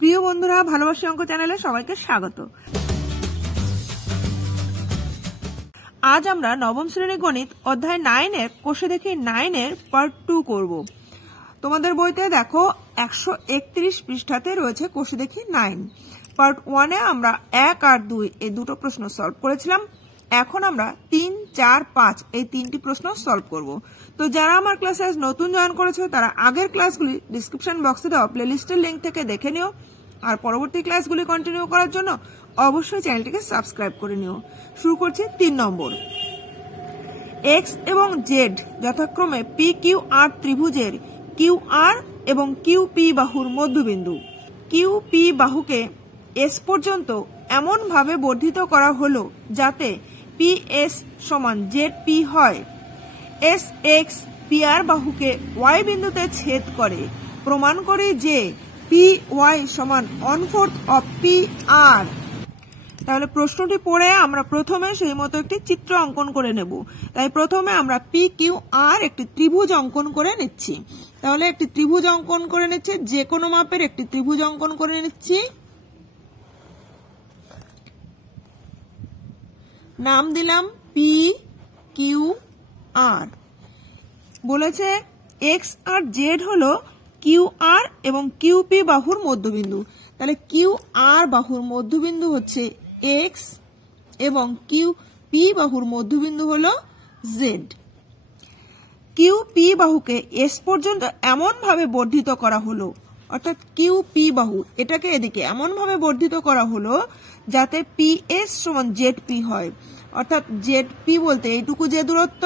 প্রিয় বন্ধুরা, ভালোবাসি অঙ্ক চ্যানেলে সবাইকে স্বাগত। আজ আমরা নবম শ্রেণী গণিত অধ্যায় 9 কোষে দেখি 9 পার্ট 2 করব। তোমাদের বইতে দেখো 131 পৃষ্ঠাতে রয়েছে কোষে দেখি 9। পার্ট 1 আমরা 1 আর 2 এই দুটো প্রশ্ন সলভ করেছিলাম। এখন আমরা 3, 4, 5 এই তিনটি প্রশ্ন সলভ করব। তো যারা আমার ক্লাসে আজ নতুন জয়েন করেছো তারা আগের ক্লাসগুলি ডেসক্রিপশন বক্সে দেওয়া প্লেলিস্টের লিংক থেকে দেখে নিও। আর পরবর্তী ক্লাসগুলি কন্টিনিউ করার জন্য অবশ্যই চ্যানেলটিকে সাবস্ক্রাইব করে নিও। শুরু করছি 3 নম্বর। এক্স এবং জেড যথাক্রমে পি কিউ আর ত্রিভুজের কিউ আর এবং কিউ পি বাহুর মধ্যবিন্দু। কিউ পি বাহুকে এস পর্যন্ত এমন ভাবে বর্ধিত করা হলো যাতে পি এস সমান জেড পি হয়। S x P R বাহুকে Y বিন্দুতে ছেদ করে। প্রমাণ করি যে পি ওয়াই সমান 1/4 অফ পি আর। তাহলে প্রশ্নটি পড়ে আমরা প্রথমে সেই মতো একটি চিত্র অঙ্কন করে নেব। তাই প্রথমে আমরা পি কিউ আর একটি ত্রিভুজ অঙ্কন করে নিচ্ছি। তাহলে একটি ত্রিভুজ অঙ্কন করে নিচ্ছে, যে কোনো মাপের একটি ত্রিভুজ অঙ্কন করে নিচ্ছি। নাম দিলাম পি কিউ আর। বলেছে এক্স আর জেড হলো কিউ আর এবং কিউ পি বাহুর মধ্যবিন্দু। তাহলে কিউ আর বাহুর মধ্যবিন্দু হচ্ছে এক্স এবং কিউ পি বাহুর মধ্যবিন্দু হলো জেড। কিউ পি বাহুকে এস পর্যন্ত এমন ভাবে বর্ধিত করা হলো, অর্থাৎ কিউ পি বাহু এটাকে এদিকে এমন ভাবে বর্ধিত করা হলো যাতে পি এস সমান জেড পি হয়। অর্থাৎ জেড পি বলতে এইটুকু যে দূরত্ব,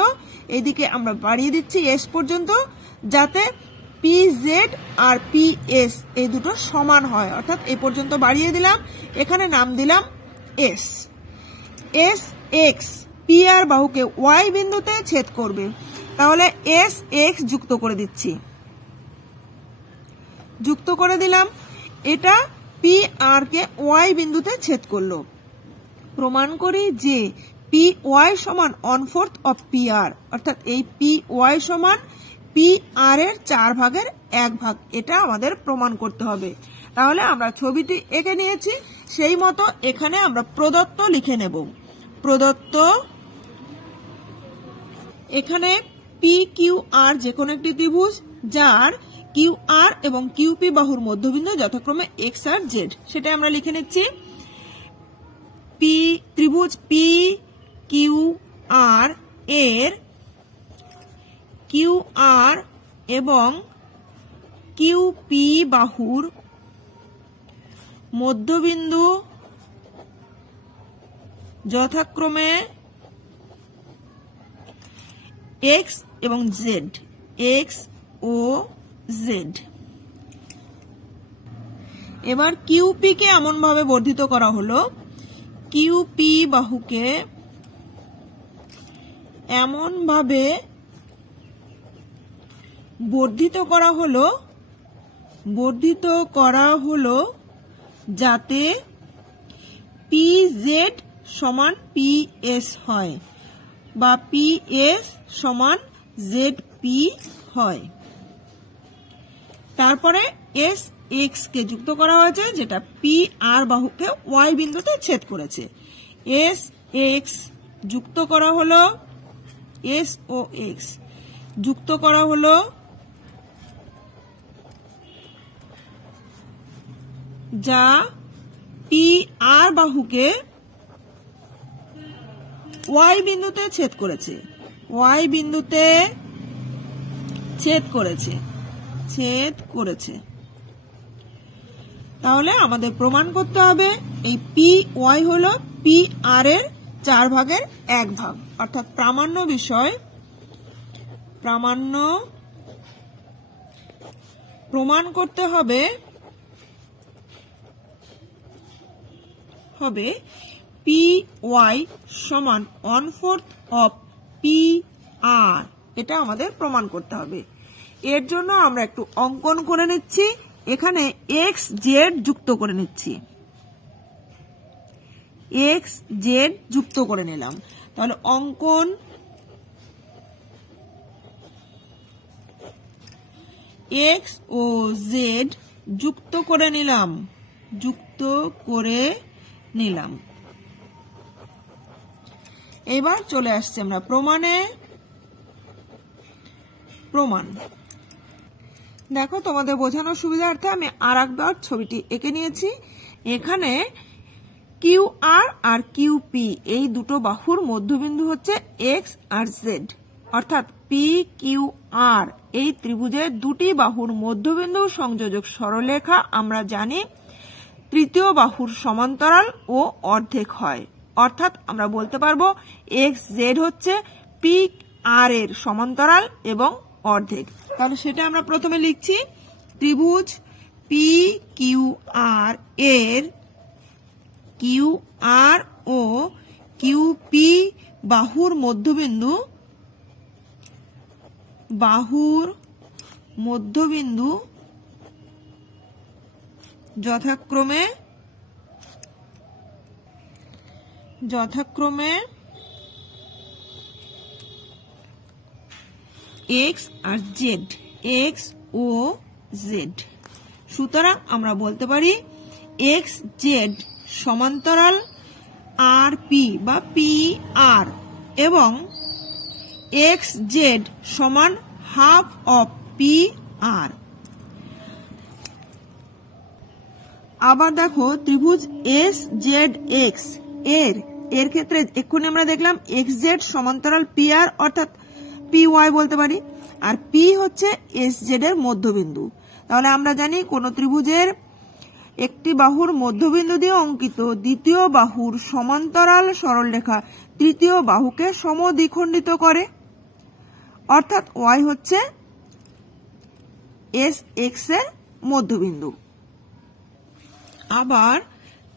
এইদিকে আমরা বাড়িয়ে দিচ্ছি এস পর্যন্ত, যাতে পি জেড আর পি এস এই দুটো সমান হয়। অর্থাৎ এই পর্যন্ত বাড়িয়ে দিলাম, এখানে নাম দিলাম S. S x P R বাহুকে Y বিন্দুতে ছেদ করবে। তাহলে এস এক্স যুক্ত করে দিচ্ছি, যুক্ত করে দিলাম। এটা পি আর কে ওয়াই বিন্দুতে ছেদ করলো। প্রমাণ করি যে পি ওয়াই সমান 1/4 অফ পি আর। অর্থাৎ এই পি ওয়াই সমান পি আর এর 4 ভাগের 1 ভাগ। এটা আমাদের প্রমাণ করতে হবে। তাহলে আমরা ছবিটি এঁকে নিয়েছি, সেই মতো এখানে আমরা প্রদত্ত লিখে নেব। প্রদত্ত, এখানে পি কিউ আর যে কোনো একটি ত্রিভুজ যার কিউ আর এবং কিউ পি বাহুর মধ্যবিন্দু যথাক্রমে এক্স আর জেড, সেটা আমরা লিখে নিচ্ছি। পি ত্রিভুজ পি কিউ আর এর কিউ আর এবং কিউ পি বাহুর মধ্যবিন্দু যথাক্রমে এক্স এবং জেড, এক্স ও জেড। এবার কিউপি কে এমন ভাবে বর্ধিত করা হলো, কিউপি বাহুকে এমন ভাবে বর্ধিত করা হলো যাতে পি জেড সমান পি এস হয় বা পি এস সমান জেড পি হয়। তারপরে এস এক্স কে যুক্ত করা হয়েছে, যেটা পি আর বাহুকে ওয়াই বিন্দুতে ছেদ করেছে। এস এক্স যুক্ত করা হলো, এস ও এক্স যুক্ত করা হলো যা পি আর বাহুকে ওয়াই বিন্দুতে ছেদ করেছে, ওয়াই বিন্দুতে ছেদ করেছে। তাহলে আমাদের প্রমাণ করতে হবে এই পি ওয়াই হলো পি আর এর 4 ভাগের 1 ভাগ। অর্থাৎ প্রামাণ্য বিষয়, প্রমাণ করতে হবে পি ওয়াই সমান 1/4 অফ পি আর। এটা আমাদের প্রমাণ করতে হবে। এর জন্য আমরা একটু অঙ্কন করে নিচ্ছি। এখানে এক্স জেড যুক্ত করে নিচ্ছি, এক্স জেড যুক্ত করে নিলাম। তাহলে অঙ্কন এক্স ও জেড যুক্ত করে নিলাম। যুক্ত করে নিলাম। এবার চলে আসছে আমরা প্রমাণে। প্রমাণ দেখো, তোমাদের বোঝানোর সুবিধার্থে আমি আরেকবার ছবিটি এঁকে নিয়েছি। এখানে কিউ আর আর কিউ পি এই দুটো বাহুর মধ্যবিন্দু হচ্ছে এক্স আর জেড, অর্থাৎ পি কিউ আর এই ত্রিভুজের দুটি বাহুর মধ্যবিন্দু সংযোজক সরলরেখা আমরা জানি তৃতীয় বাহুর সমান্তরাল ও অর্ধেক হয়। অর্থাৎ আমরা বলতে পারবো এক্স জেড হচ্ছে পি আর এর সমান্তরাল এবং অর্ধেক। তাহলে সেটা আমরা প্রথমে লিখছি, ত্রিভুজ পি কিউ আর এর Q R O Q P বাহুর মধ্যবিন্দু যথাক্রমে এক্স আর জেড, এক্স ও জেড। সুতরাং আমরা বলতে পারি এক্স জেড সমান্তরাল আর পি বা পি আর এবং এক্স জেড সমান হাফ অফ পি আর। আবার দেখো ত্রিভুজ এস জেড এক্স এর ক্ষেত্রে এক্ষুনি আমরা দেখলাম এক্স জেড সমান্তরাল পি আর অর্থাৎ পি ওয়াই বলতে পারি, আর পি হচ্ছে এস জেড এর মধ্যবিন্দু। তাহলে আমরা জানি কোন ত্রিভুজের একটি বাহুর মধ্যবিন্দু দিয়ে অঙ্কিত দ্বিতীয় বাহুর সমান্তরাল সরলরেখা তৃতীয় বাহুকে সমদ্বিখণ্ডিত করে, অর্থাৎ ওয়াই হচ্ছে এস এক্স এর মধ্যবিন্দু। আবার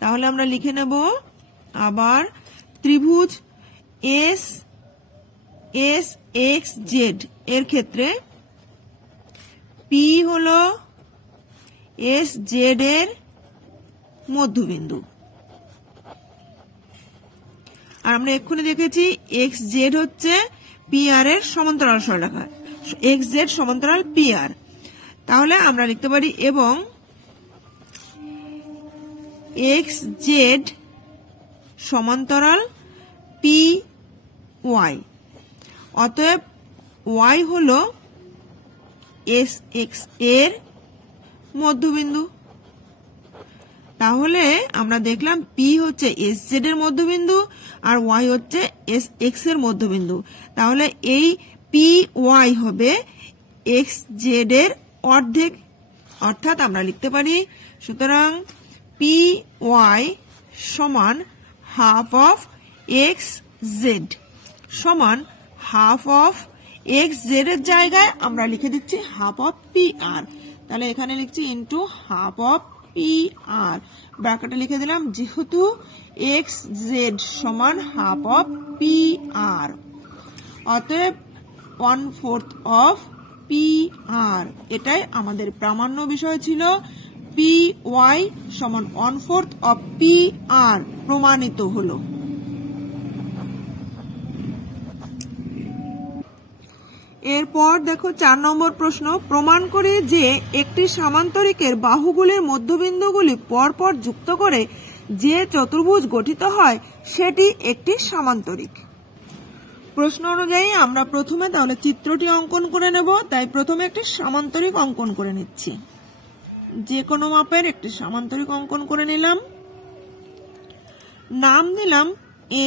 তাহলে আমরা লিখে নেব, আবার ত্রিভুজ এস এস এক্স জেড এর ক্ষেত্রে পি হলো এস জেড এর মধ্যবিন্দু। আর আমরা এক্ষুনি দেখেছি এক্স জেড হচ্ছে পি আর এর সমান্তরাল সরলরেখা, এক্স জেড সমান্তরাল পি আর। তাহলে আমরা লিখতে পারি এবং এক্স জেড সমান্তরাল পি ওয়াই, অতএব ওয়াই হলো এস এক্স এর মধ্যবিন্দু। তাহলে আমরা দেখলাম পি হচ্ছে এস জেড এর মধ্যবিন্দু আর ওয়াই হচ্ছে এস এক্স এর মধ্যবিন্দু। তাহলে এই পি ওয়াই হবে এক্স জেড এর অর্ধেক, অর্থাৎ আমরা লিখতে পারি সুতরাং পি ওয়াই সমান হাফ অফ এক্স জেড সমান হাফ অফ এক্স জেড এর জায়গায় আমরা লিখে দিচ্ছি হাফ অফ পি আর। তাহলে এখানে লিখছি into half of P R, ব্র্যাকেটে লিখে দিলাম যেহেতু এক্স জেড সমান হাফ অফ পি আর, অতএব 1/4 অফ পি আর। এটাই আমাদের প্রামাণ্য বিষয় ছিল, পি ওয়াই সমান 1/4 অফ পি আর প্রমাণিত হলো। এরপর দেখো 4 নম্বর প্রশ্ন, প্রমাণ করে যে একটি সামান্তরিকের বাহুগুলির মধ্যবিন্দুগুলি পরপর যুক্ত করে যে চতুর্ভুজ গঠিত হয় সেটি একটি সামান্তরিক। প্রশ্ন অনুযায়ী আমরা প্রথমে তাহলে চিত্রটি অঙ্কন করে নেব। তাই প্রথমে একটি সামান্তরিক অঙ্কন করে নিচ্ছি, যে কোনো মাপের একটি সামান্তরিক অঙ্কন করে নিলাম, নাম দিলাম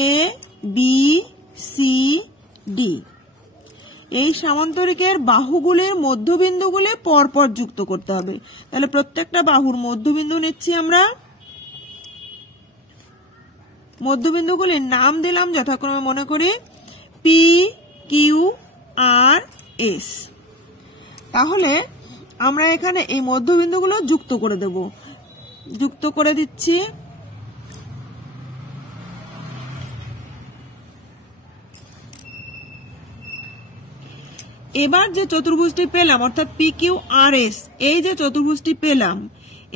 এ বি সি ডি। এই সামান্তরিকের বাহুগুলির মধ্যবিন্দুগুলি পরপর যুক্ত করতে হবে। তাহলে প্রত্যেকটা বাহুর মধ্যবিন্দু নিচ্ছি আমরা, মধ্যবিন্দুগুলির নাম দিলাম যথাক্রমে মনে করি পি কিউ আর এস। তাহলে আমরা এখানে এই মধ্যবিন্দুগুলো যুক্ত করে দেব, যুক্ত করে দিচ্ছি। এবার যে চতুর্ভুজটি পেলাম অর্থাৎ পি কিউ আর এস, এই যে চতুর্ভুজটি পেলাম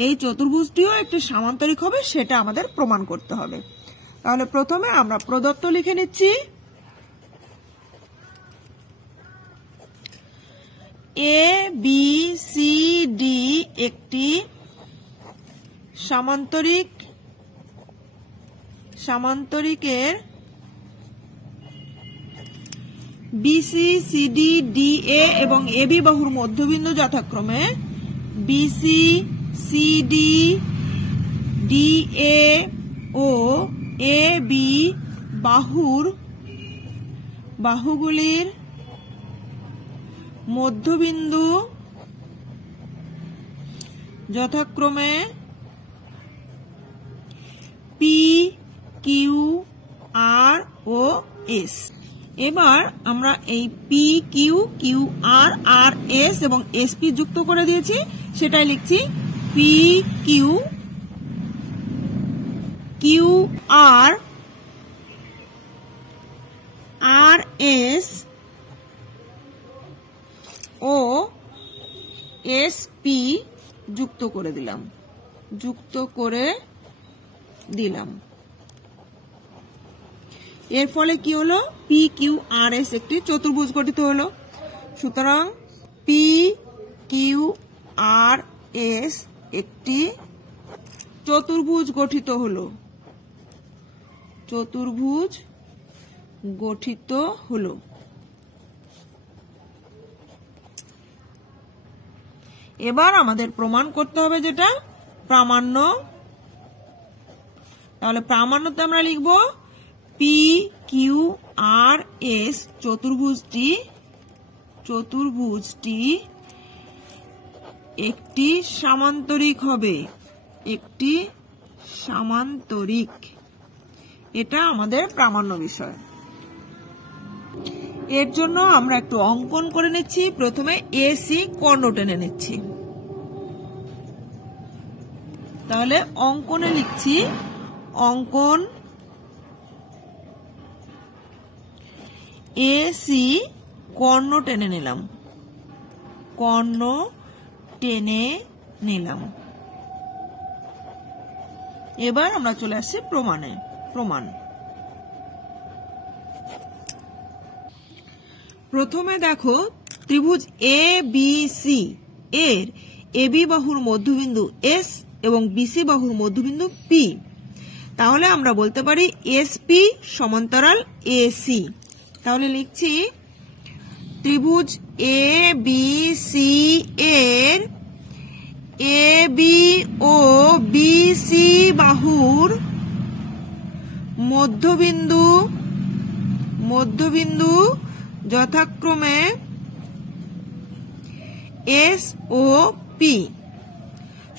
এই চতুর্ভুজটিও একটি সামান্তরিক হবে, সেটা আমাদের প্রমাণ করতে হবে। তাহলে প্রথমে আমরা প্রদত্ত লিখে নিচ্ছি, এ বি সি ডি একটি সামান্তরিকের বিসি সিডি ডিএ এবং এবি বাহুর মধ্যবিন্দু যথাক্রমে বিসি সিডি ডিএ ও এবি বাহুগুলির মধ্যবিন্দু যথাক্রমে পি কিউ আর ও এস। এবার আমরা এই পি কিউ কিউ আর আর এস এবং এসপি যুক্ত করে দিয়েছি, সেটাই লিখছি পি কিউ কিউ আর আর এস ও এসপি যুক্ত করে দিলাম। এর ফলে কি হলো, পি কিউ আর এস একটি চতুর্ভুজ গঠিত হলো। সুতরাং পি কিউ আর এস একটি চতুর্ভুজ গঠিত হলো। এবার আমাদের প্রমাণ করতে হবে যেটা প্রামাণ্য। তাহলে প্রামাণ্যতে আমরা লিখব পি কিউ আর এস চতুর্ভুজটি একটি সামান্তরিক হবে, এটা আমাদের প্রামাণ্য বিষয়। এর জন্য আমরা একটু অঙ্কন করে নিচ্ছি। প্রথমে এসি কর্ণ টেনে নিচ্ছি। তাহলে অঙ্কনে লিখছি, অঙ্কন এসি কর্ণ টেনে নিলাম। এবার আমরা চলে আসছি প্রমাণ। প্রথমে দেখো, ত্রিভুজ এ বি সি এর এবি বাহুর মধ্যবিন্দু এস এবং বিসি বাহুর মধ্যবিন্দু পি। তাহলে আমরা বলতে পারি এসপি সমান্তরাল এসি। তাহলে লিখছি ত্রিভুজ এ বি সি এর এবি ও বিসি বাহুর মধ্যবিন্দু যথাক্রমে এস ও পি।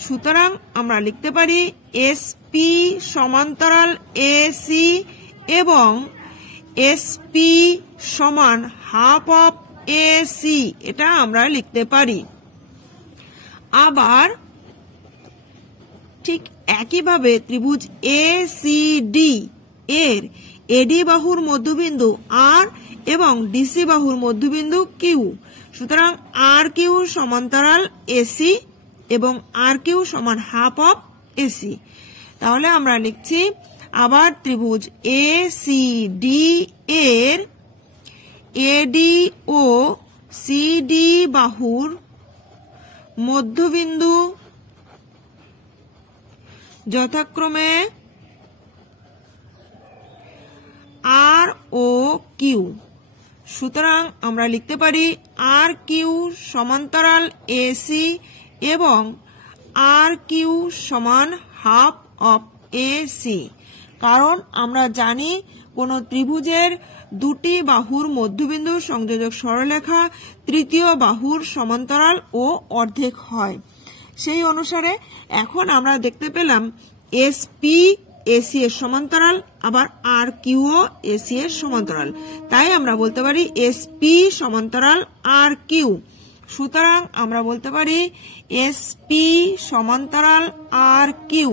সুতরাং আমরা লিখতে পারি এসপি সমান্তরাল এসি এবং এসপি সমান হাফ অফ এসি, এটা আমরা লিখতে পারি। আবার ঠিক একইভাবে ত্রিভুজ এসিডি এর এডি বাহুর মধ্যবিন্দু আর এবং ডিসি বাহুর মধ্যবিন্দু কিউ। সুতরাং আর কিউ সমান্তরাল এসি এবং আর কিউ সমান হাফ অফ এসি। তাহলে আমরা লিখছি আবার ত্রিভুজ এসিডি এর এডি ও সিডি বাহুর মধ্যবিন্দু যথাক্রমে আর ও কিউ। সুতরাং আমরা লিখতে পারি আর কিউ সমান্তরাল এসি এবং আর কিউ সমান হাফ অফ এসি। কারণ আমরা জানি কোন ত্রিভুজের দুটি বাহুর মধ্যবিন্দু সংযোজক সরলরেখা তৃতীয় বাহুর সমান্তরাল ও অর্ধেক হয়। সেই অনুসারে এখন আমরা দেখতে পেলাম এসপি এসি এর সমান্তরাল, আবার আর কিউ ও এসি এর সমান্তরাল। তাই আমরা বলতে পারি এসপি সমান্তরাল আর কিউ। সুতরাং আমরা বলতে পারি এসপি সমান্তরাল আর কিউ।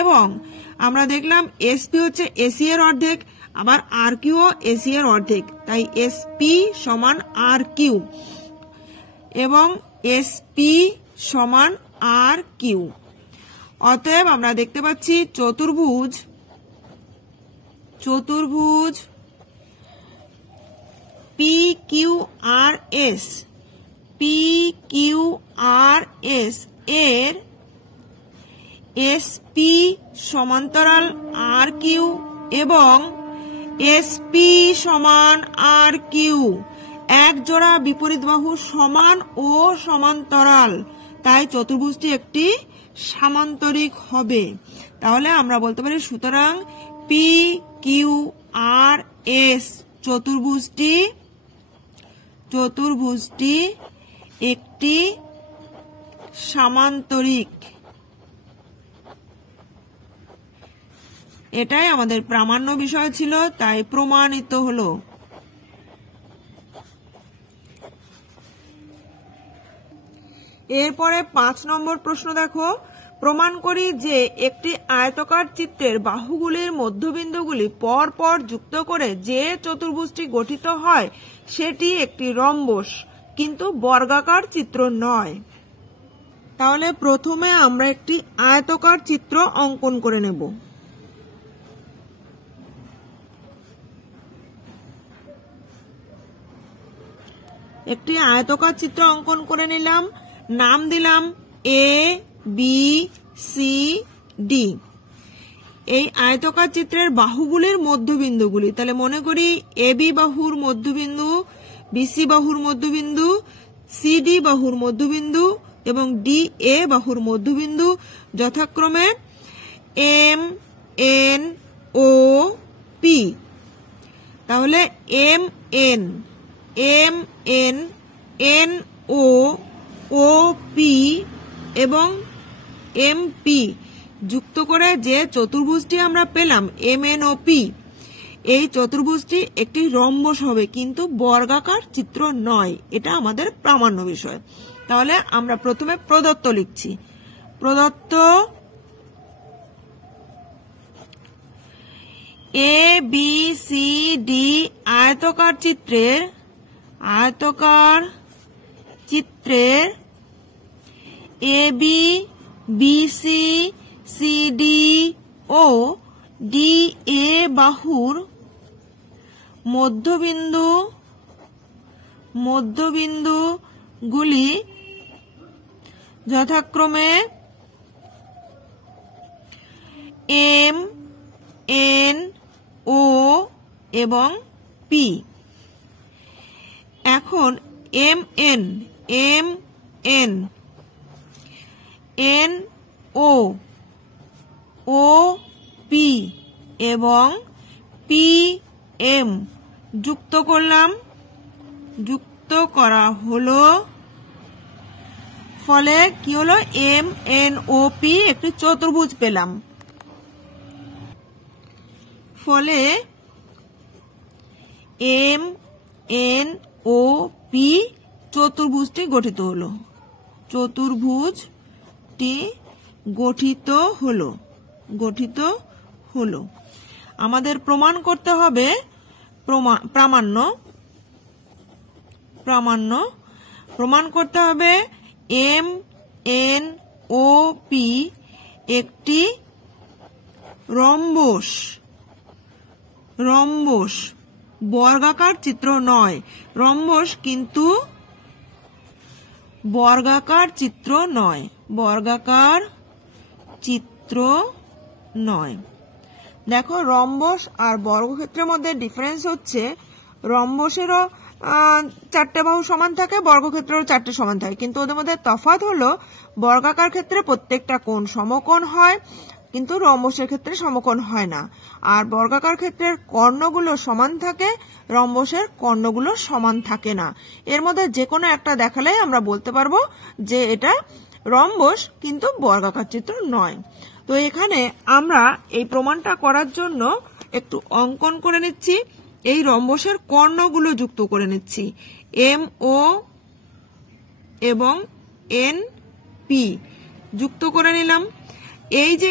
এবং আমরা দেখলাম এসপি হচ্ছে এসি এর অর্ধেক, আবার আর কিউ ও এসি এর অর্ধেক, তাই এসপি সমান আর কিউ এবং এসপি সমান আর কিউ। অতএব আমরা দেখতে পাচ্ছি চতুর্ভুজ পি কিউ আর এস এর এসপি সমান্তরাল আর কিউ এবং এসপি সমান আর কিউ এক জোড়া বিপরীত বাহু সমান ও সমান্তরাল, তাই চতুর্ভুজটি একটি সামান্তরিক হবে। তাহলে আমরা বলতে পারি সুতরাং পি কিউ আর এস চতুর্ভুজটি একটি সামান্তরিক। এটাই আমাদের প্রামাণ্য বিষয় ছিল, তাই প্রমাণিত হলো। এরপরে 5 নম্বর প্রশ্ন দেখো, প্রমাণ করি যে একটি আয়তাকার চিত্রের বাহুগুলির মধ্যবিন্দুগুলি পর পর যুক্ত করে যে চতুর্ভুজটি গঠিত হয় সেটি একটি রম্বস কিন্তু বর্গাকার চিত্র নয়। তাহলে প্রথমে আমরা একটি আয়তাকার চিত্র অঙ্কন করে নেব। একটি আয়তাকার চিত্র অঙ্কন করে নিলাম, নাম দিলাম এ বি সি ডি। এই আয়তাকার চিত্রের বাহুগুলির মধ্যবিন্দুগুলি, তাহলে মনে করি এ বি বাহুর মধ্যবিন্দু, বিসি বাহুর মধ্যবিন্দু, সিডি বাহুর মধ্যবিন্দু এবং ডি এ বাহুর মধ্যবিন্দু যথাক্রমে এম এন ও পি। তাহলে M N N O O P এবং এম পি যুক্ত করে যে চতুর্ভুজটি আমরা পেলাম এম এন ও পি, এই চতুর্ভুজটি একটি রম্বস হবে কিন্তু বর্গাকার চিত্র নয়। এটা আমাদের প্রামাণ্য বিষয়। তাহলে আমরা প্রথমে প্রদত্ত লিখছি। প্রদত্ত এ বি সি ডি আয়তাকার চিত্রের এ বি বিসি সিডি ও ডি এ বাহুর মধ্যবিন্দুগুলি যথাক্রমে এম এন ও এবং পি। এখন এম এন ও পি এবং পি এম যুক্ত করলাম, যুক্ত করা হলো। ফলে কি হলো, এম এন ও পি একটি চতুর্ভুজ পেলাম। ফলে এম এন ও পি চতুর্ভুজটি গঠিত হলো। গঠিত হলো। আমাদের প্রমাণ করতে হবে প্রমাণ করতে হবে এম এন ও পি একটি রম্বস বর্গাকার চিত্র নয়। রম্বস কিন্তু বর্গাকার চিত্র নয়। দেখো, রম্বস আর বর্গক্ষেত্রের মধ্যে ডিফারেন্স হচ্ছে, রম্বসেরও 4টে বাহু সমান থাকে, বর্গক্ষেত্রেরও 4টে সমান থাকে, কিন্তু ওদের মধ্যে তফাৎ হলো বর্গাকার ক্ষেত্রে প্রত্যেকটা কোণ সমকোণ হয় কিন্তু রম্বসের ক্ষেত্রে সমকোণ হয় না। আর বর্গাকার ক্ষেত্রের কর্ণগুলো সমান থাকে, রম্বসের কর্ণগুলো সমান থাকে না। এর মধ্যে যে কোনো একটা দেখালেই আমরা বলতে পারবো যে এটা রম্বস কিন্তু বর্গাকার চিত্র নয়। তো এখানে আমরা এই প্রমাণটা করার জন্য একটু অঙ্কন করে নিচ্ছি, এই রম্বসের কর্ণগুলো যুক্ত করে নিচ্ছি। এম ও এবং এন পি যুক্ত করে নিলাম। এই যে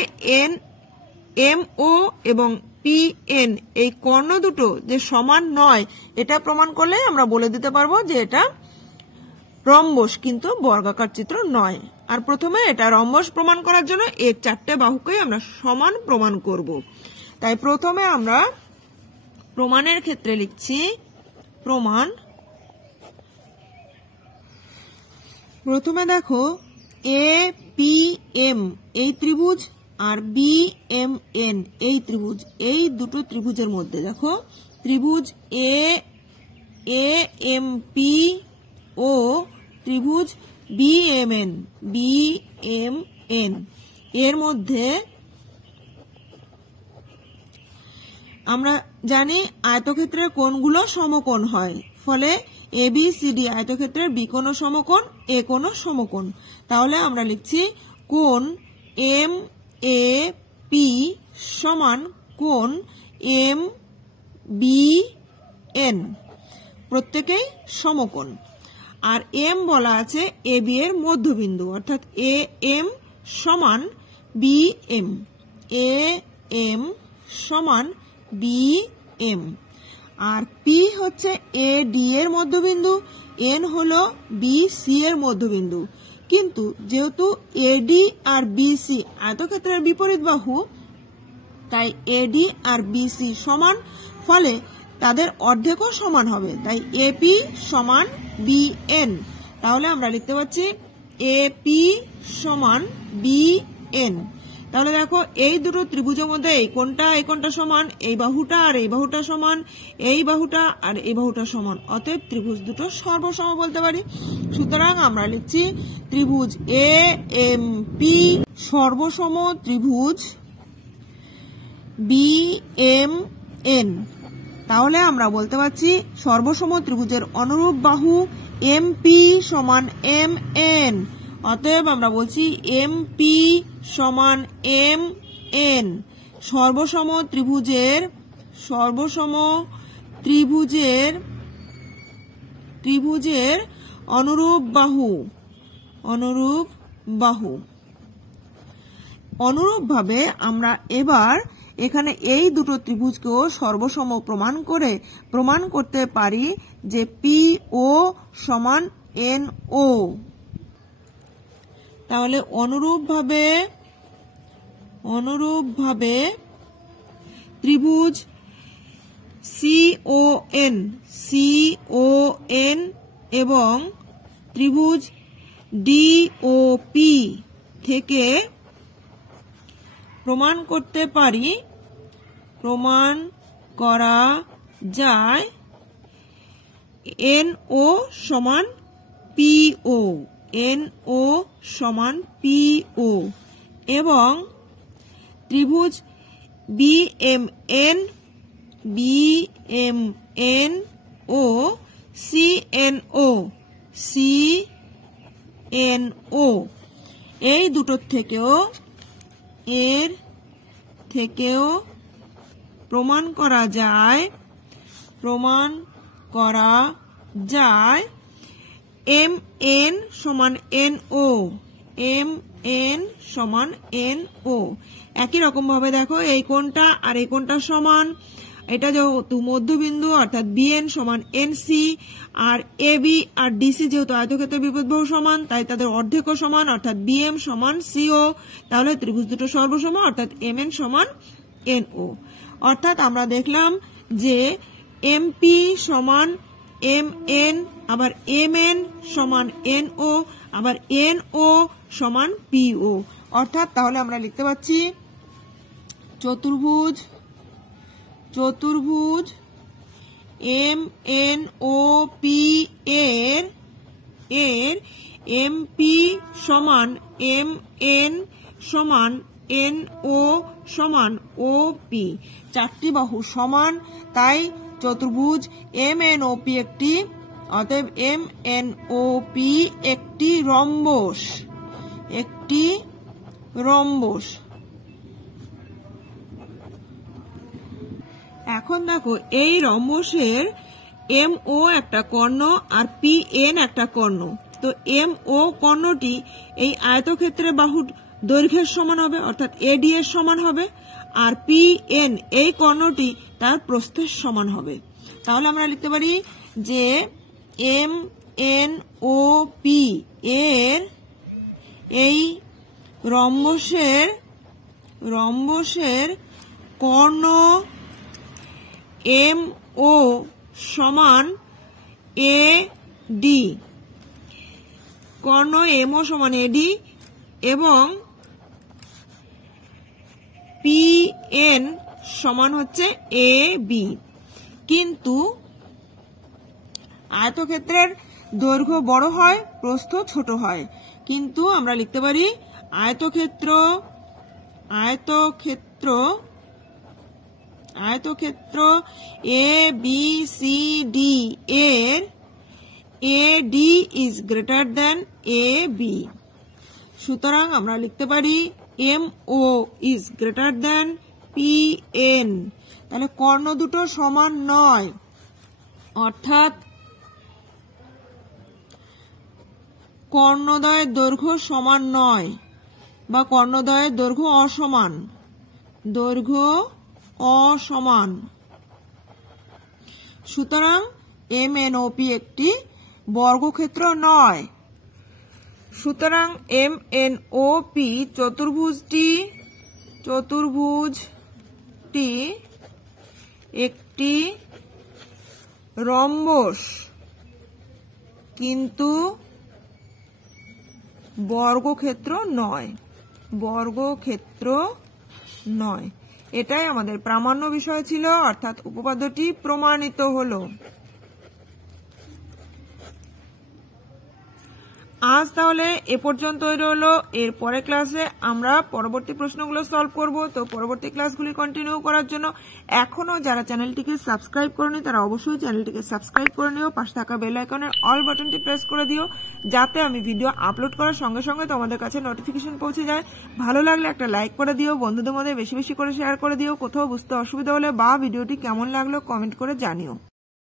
এম ও এবং পি এন এই কর্ণ দুটো যে সমান নয়, এটা প্রমাণ করলে আমরা বলে দিতে পারবো যে এটা রম্বস কিন্তু বর্গাকার চিত্র নয়। আর প্রথমে এটা রম্বস প্রমাণ করার জন্য এর 4টে বাহুকেই আমরা সমান প্রমাণ করব। তাই প্রথমে আমরা প্রমাণের ক্ষেত্রে লিখছি প্রমাণ। প্রথমে দেখো, এ পি এম এই ত্রিভুজ আর বি এম এন এই ত্রিভুজ, এই দুটো ত্রিভুজের মধ্যে দেখো ত্রিভুজ এ এম পি ও ত্রিভুজ বি এম এন এর মধ্যে আমরা জানি আয়তক্ষেত্রের কোণগুলো সমকোণ হয়, ফলে এ বি সি ডি আয়তক্ষেত্রের বি কোণ সমকোণ, এ কোণ সমকোণ। তাহলে আমরা লিখছি কোণ এম এ পি সমান কোণ এম বি এন, প্রত্যেকেই সমকোণ। আর এম বলা আছে এ বি এর মধ্যবিন্দু, অর্থাৎ এ এম সমান বি এম, এ এম সমান বি এম। আর পি হচ্ছে এ ডি এর মধ্যবিন্দু, এন হলো বি সি এর মধ্যবিন্দু। কিন্তু যেহেতু এডি আর বিসি আয়তক্ষেত্রের বিপরীত বাহু, তাই এডি আর বিসি সমান, ফলে তাদের অর্ধেকও সমান হবে, তাই এপি সমান বি এন। তাহলে আমরা লিখতে পাচ্ছি এপি সমান বি এন। তাহলে দেখো এই দুটো ত্রিভুজের মধ্যে এই কোণটা সমান, এই বাহুটা আর এই বাহুটা সমান, এই বাহুটা আর এই বাহুটা সমান, অতএব ত্রিভুজ দুটো সর্বসম বলতে পারি। সুতরাং আমরা লিখছি ত্রিভুজ এ এম পি সর্বসম ত্রিভুজ বি এম এন। তাহলে আমরা বলতে পারছি সর্বসম ত্রিভুজের অনুরূপ বাহু এম পি সমান এম এন, অতএব আমরা বলছি এম পি সমান এম এন। সর্বসম ত্রিভুজের অনুরূপ বাহু। অনুরূপভাবে আমরা এবার এখানে এই দুটো ত্রিভুজকেও সর্বসম প্রমাণ করতে পারি যে পি ও সমান এন ও। তাহলে অনুরূপভাবে ত্রিভুজ সিওএন এবং ত্রিভুজ ডিওপি থেকে প্রমাণ করা যায় এনও সমান পিও, এনও সমান পিও, এবং ত্রিভুজ বিএমএন ও সিএনও এই দুটোর থেকেও প্রমাণ করা যায় এম এন সমান এন ও, এম এন সমান এন ও। একই রকম ভাবে দেখো এই কোণটা আর এই কোণটা সমান, এটা যেহেতু মধ্যবিন্দু অর্থাৎ বিএন সমান এনসি, আর এবি আর ডিসি যেহেতু আয়তক্ষেত্রের বিপরীত বাহু সমান, তাই তাদের অর্ধেকও সমান, অর্থাৎ বিএম সমান সিও। তাহলে ত্রিভুজ দুটো সর্বসম, অর্থাৎ এম এন সমান এন ও। অর্থাৎ আমরা দেখলাম যে এমপি সমান এম এন, আবার এম এন সমান এন ও, আবার এন ও সমান পিও। অর্থাৎ তাহলে আমরা লিখতে পাচ্ছি চতুর্ভুজ এম এন ও পি এর এম পি সমান এম এন সমান এন ও সমান ও পি। চারটি বাহু সমান, তাই চতুর্ভুজ এম এন ও পি একটি, অতএব এম এন ও পি একটি রম্বস। এখন দেখো এই রম্বসের এম ও একটা কর্ণ আর পি এন একটা কর্ণ, তো এম ও কর্ণটি এই আয়তক্ষেত্রের বাহুর দৈর্ঘ্যের সমান হবে, অর্থাৎ এডি এর সমান হবে, আর পি এন এই কর্ণটি তার প্রস্থের সমান হবে। তাহলে আমরা লিখতে পারি যে এম এন ও পি এর এই রম্বসের কর্ণ এম ও সমান A D, Karna M O সমান এডি, এবং PN সমান হচ্ছে AB, কিন্তু আয়তক্ষেত্রের দৈর্ঘ্য বড় হয়, প্রস্থ ছোট হয়, কিন্তু আমরা লিখতে পারি আয়তক্ষেত্র ABCD এর AD is greater than AB, সুতরাং আমরা লিখতে পারি MO is greater than PN। তাহলে কর্ণ দুটো সমান নয়, অর্থাৎ কর্ণদ্বয়ের দৈর্ঘ্য সমান নয় বা কর্ণদ্বয়ের দৈর্ঘ্য অসমান, সুতরাং MNOP একটি বর্গক্ষেত্র নয়। সুতরাং MNOP চতুর্ভুজটি একটি রম্বস, কিন্তু বর্গক্ষেত্র নয়। এটাই আমাদের প্রামাণ্য বিষয় ছিল, অর্থাৎ উপপাদ্যটি প্রমাণিত হলো। আজ তাহলে এ পর্যন্তই রইল। এর পরের ক্লাসে আমরা পরবর্তী প্রশ্নগুলো সলভ করব। তো পরবর্তী ক্লাসগুলি কন্টিনিউ করার জন্য এখনো যারা চ্যানেলটিকে সাবস্ক্রাইব করনি তারা অবশ্যই চ্যানেলটিকে সাবস্ক্রাইব করে নিও, পাশে থাকা বেল আইকনের অল বাটনটি প্রেস করে দিও, যাতে আমি ভিডিও আপলোড করার সঙ্গে সঙ্গে তোমাদের কাছে নোটিফিকেশন পৌঁছে যায়। ভালো লাগলে একটা লাইক করে দিও, বন্ধুদের মধ্যে বেশি বেশি করে শেয়ার করে দিও। কোথাও বুঝতে অসুবিধা হলে বা ভিডিওটি কেমন লাগলো কমেন্ট করে জানিও।